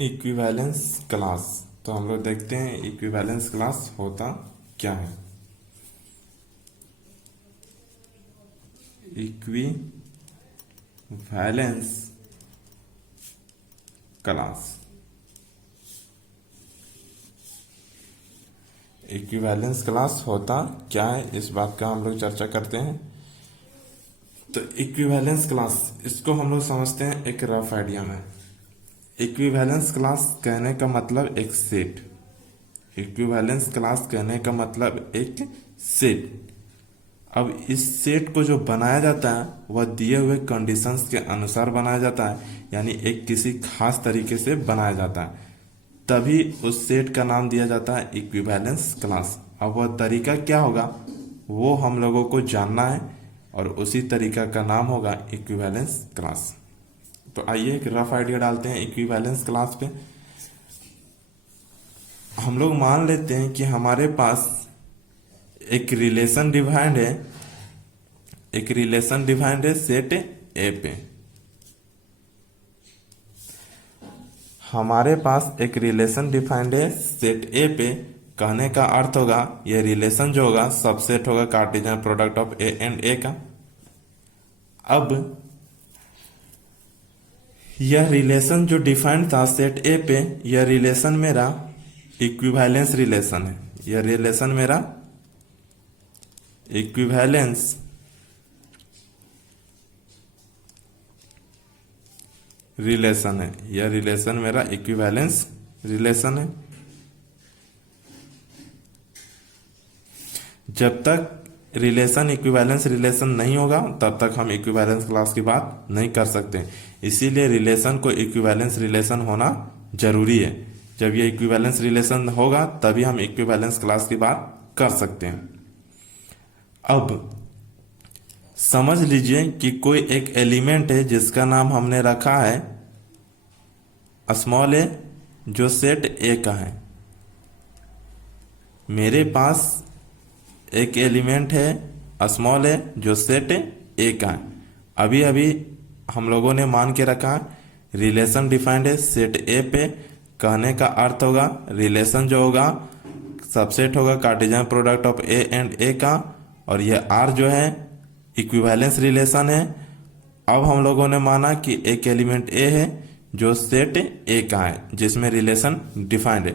Equivalence class. तो हम लोग देखते हैं इक्विवेलेंस क्लास होता क्या है। इक्विवेलेंस क्लास, इक्विवेलेंस क्लास होता क्या है, इस बात का हम लोग चर्चा करते हैं। तो इक्विवेलेंस क्लास, इसको हम लोग समझते हैं एक रफ आइडिया में। इक्विवेलेंस क्लास कहने का मतलब एक सेट, इक्विवेलेंस क्लास कहने का मतलब एक सेट। अब इस सेट को जो बनाया जाता है वह दिए हुए कंडीशंस के अनुसार बनाया जाता है, यानी एक किसी खास तरीके से बनाया जाता है, तभी उस सेट का नाम दिया जाता है इक्विवेलेंस क्लास। अब वह तरीका क्या होगा वो हम लोगों को जानना है और उसी तरीका का नाम होगा इक्विवेलेंस क्लास। तो आइए एक रफ आइडिया डालते हैं इक्विवेलेंस क्लास पे। हम लोग मान लेते हैं कि हमारे पास एक रिलेशन डिफाइंड है, एक रिलेशन डिफाइंड है सेट ए पे। हमारे पास एक रिलेशन डिफाइंड है सेट ए पे, कहने का अर्थ होगा यह रिलेशन जो होगा सबसेट होगा Cartesian product of A and A का। अब यह रिलेशन जो डिफाइंड था सेट ए पे, यह रिलेशन मेरा इक्विवेलेंस रिलेशन है। यह रिलेशन मेरा इक्विवेलेंस रिलेशन है। यह रिलेशन मेरा इक्विवेलेंस रिलेशन है। जब तक रिलेशन इक्विवेलेंस रिलेशन नहीं होगा तब तक हम इक्विवेलेंस क्लास की बात नहीं कर सकते। इसीलिए रिलेशन को इक्विवेलेंस रिलेशन होना जरूरी है। जब ये इक्विवेलेंस रिलेशन होगा तभी हम इक्विवेलेंस क्लास की बात कर सकते हैं। अब समझ लीजिए कि कोई एक एलिमेंट है जिसका नाम हमने रखा है स्मॉल ए, जो सेट ए का है। मेरे पास एक एलिमेंट है स्मॉल ए जो सेट ए का है। अभी अभी हम लोगों ने मान के रखा रिलेशन डिफाइंड है सेट ए पे, कहने का अर्थ होगा रिलेशन जो होगा सबसेट होगा Cartesian product of A and A का, और यह आर जो है इक्विवेलेंस रिलेशन है। अब हम लोगों ने माना कि एक एलिमेंट ए है जो सेट ए का है जिसमें रिलेशन डिफाइंड है।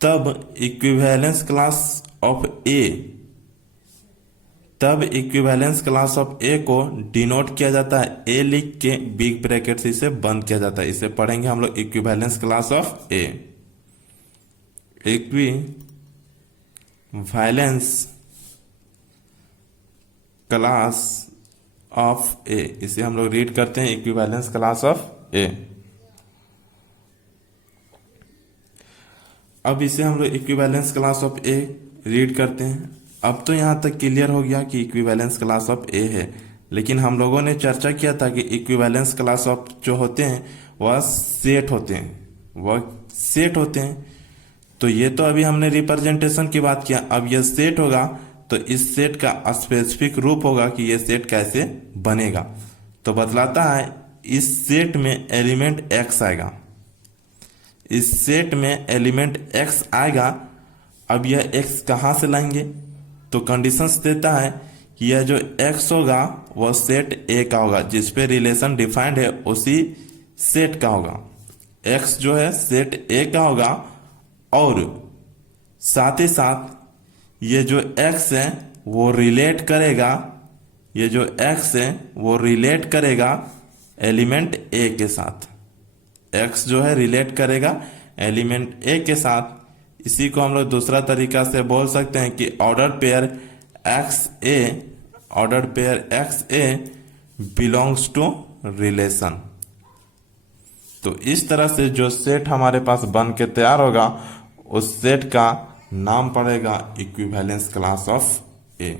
तब इक्विवेलेंस क्लास ऑफ ए, तब इक्विवेलेंस क्लास ऑफ ए को डिनोट किया जाता है ए लिख के, बिग ब्रैकेट से इसे बंद किया जाता है। इसे पढ़ेंगे हम लोग equivalence class of A. Equivalence class of A, इसे हम लोग रीड करते हैं इक्विवेलेंस क्लास ऑफ ए। अब इसे हम लोग equivalence class of A read करते हैं। अब तो यहां तक क्लियर हो गया कि इक्विवेलेंस क्लास ऑफ ए है, लेकिन हम लोगों ने चर्चा किया था कि इक्विवेलेंस क्लास ऑफ जो होते हैं वह सेट होते हैं, वह सेट होते हैं। तो ये तो अभी हमने रिप्रेजेंटेशन की बात किया। अब यह सेट होगा तो इस सेट का स्पेसिफिक रूप होगा कि यह सेट कैसे बनेगा। तो बतलाता है इस सेट में एलिमेंट एक्स आएगा, इस सेट में एलिमेंट एक्स आएगा। अब यह एक्स कहां से लाएंगे, तो कंडीशंस देता है कि यह जो एक्स होगा वह सेट ए का होगा, जिस पे रिलेशन डिफाइंड है उसी सेट का होगा। एक्स जो है सेट ए का होगा, और साथ ही साथ ये जो एक्स है वो रिलेट करेगा, ये जो एक्स है वो रिलेट करेगा एलिमेंट ए के साथ। एक्स जो है रिलेट करेगा एलिमेंट ए के साथ। इसी को हम लोग दूसरा तरीका से बोल सकते हैं कि order pair X A, order pair X A belongs to relation. तो इस तरह से जो सेट हमारे पास बन के तैयार होगा उस सेट का नाम पड़ेगा इक्विवेलेंस क्लास ऑफ ए।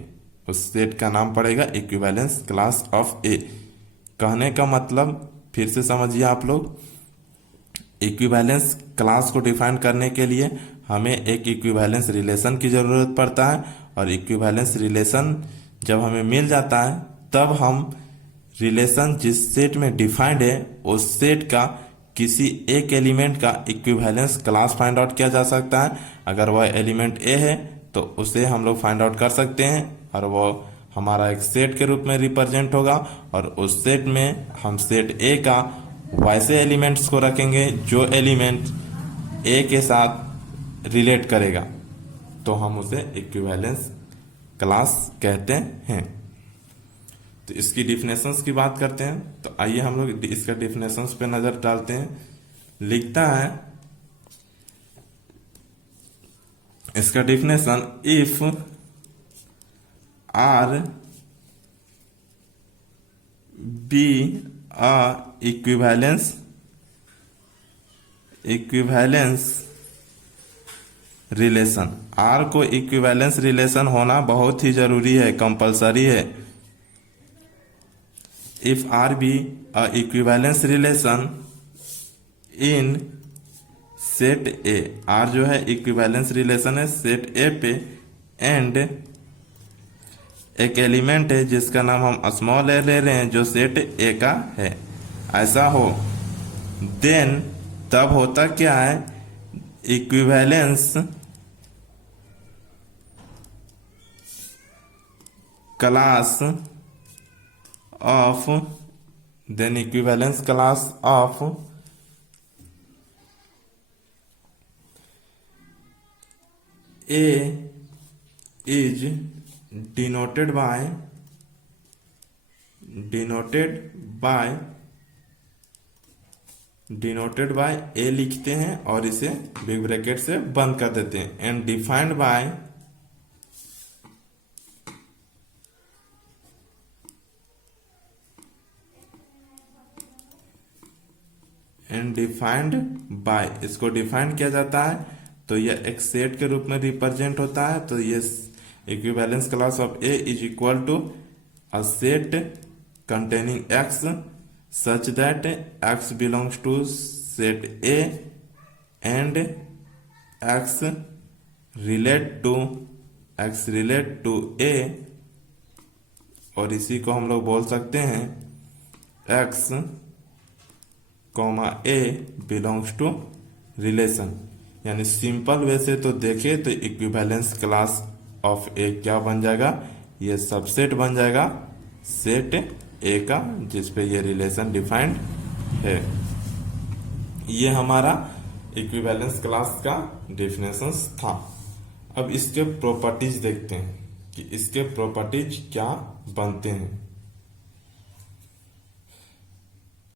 उस सेट का नाम पड़ेगा इक्विवेलेंस क्लास ऑफ ए। कहने का मतलब फिर से समझिए आप लोग, इक्विवेलेंस क्लास को डिफाइन करने के लिए हमें एक इक्विवेलेंस रिलेशन की जरूरत पड़ता है, और इक्विवेलेंस रिलेशन जब हमें मिल जाता है तब हम रिलेशन जिस सेट में डिफाइंड है उस सेट का किसी एक एलिमेंट का इक्विवेलेंस क्लास फाइंड आउट किया जा सकता है। अगर वह एलिमेंट ए है तो उसे हम लोग फाइंड आउट कर सकते हैं और वो हमारा एक सेट के रूप में रिप्रेजेंट होगा, और उस सेट में हम सेट ए का वैसे एलिमेंट्स को रखेंगे जो एलिमेंट ए के साथ रिलेट करेगा, तो हम उसे इक्विवेलेंस क्लास कहते हैं। तो इसकी डिफिनेशंस की बात करते हैं। तो आइए हम लोग इसका डिफिनेशंस पे नजर डालते हैं। लिखता है इसका definition, if R be a equivalence relation, R को इक्विवेलेंस रिलेशन होना बहुत ही जरूरी है, कंपलसरी है। If R be a equivalence relation in set A, R जो है इक्विवेलेंस रिलेशन है सेट ए पे, एंड एक एलिमेंट है जिसका नाम हम स्मॉल ए ले रहे हैं जो सेट ए का है, ऐसा हो, देन तब होता क्या है, equivalence class of, then equivalence class of A is denoted by A लिखते हैं और इसे बिग ब्रैकेट से बंद कर देते हैं, एंड डिफाइंड बाय इसको डिफाइंड किया जाता है। तो यह एक सेट के रूप में रिप्रेजेंट होता है। तो ये equivalence class of A is equal to a set containing x such that x belongs to set A and x relate to A, और इसी को हम लोग बोल सकते हैं x comma A belongs to relation. यानी सिंपल वे से तो देखे तो इक्विवेलेंस क्लास ऑफ ए क्या बन जाएगा, ये सबसेट बन जाएगा सेट ए का, जिसपे ये रिलेशन डिफाइंड है। ये हमारा इक्विवेलेंस क्लास का डेफिनेशंस था। अब इसके प्रॉपर्टीज देखते हैं कि इसके प्रॉपर्टीज क्या बनते हैं।